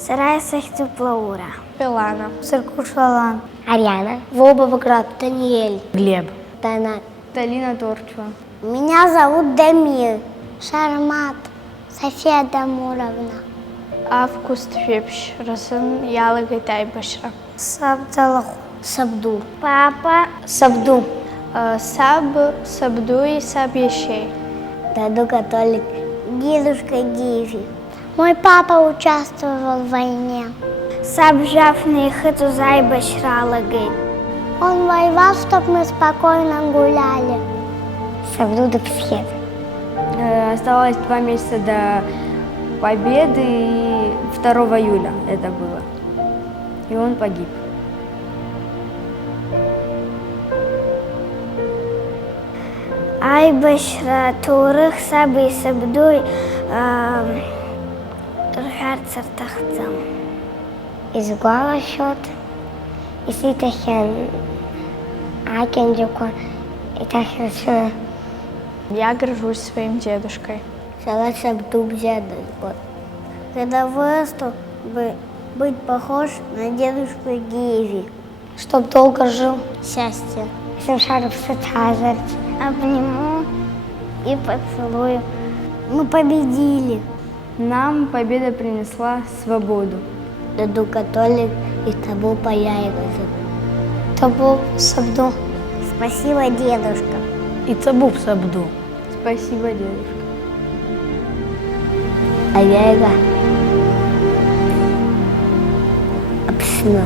Сарай Сахтюплаура. Пелана. Сыркуш Лалан. Ариана. Вова Баграт. Даниэль. Глеб. Тана. Талина Торчева. Меня зовут Дамир. Шармат. София Дамуровна. Август Фепш. Расын Ялагай Тайбашра. Сабдалаху. Сабду. Папа Сабду. Саб, Сабду и Сабьящей. Даду католик. Дедушка Гиви. Мой папа участвовал в войне. Сабжафный Хатузай Башралагай. Он воевал, чтобы мы спокойно гуляли. Сабду Дапсхет. Оставалось 2 месяца до победы, и 2 июля это было. И он погиб. Айбашра Турых Саби Сабдуй Рхарцар Тахцам. Из глава счет. И ситахен. Акенджуко. И тахершуна. Я горжусь своим дедушкой. Салат Сабду Бзядус. Когда вырасту, быть похож на дедушку Гиви. Чтоб долго жил. Счастье. Шаров Сатазарь. Обниму и поцелую. Мы победили. Нам победа принесла свободу. Даду католик и табу паяйгазу. Табу Сабду. Спасибо, дедушка. И Цабуб Сабду. Спасибо, дедушка. Аяйга. Апсна.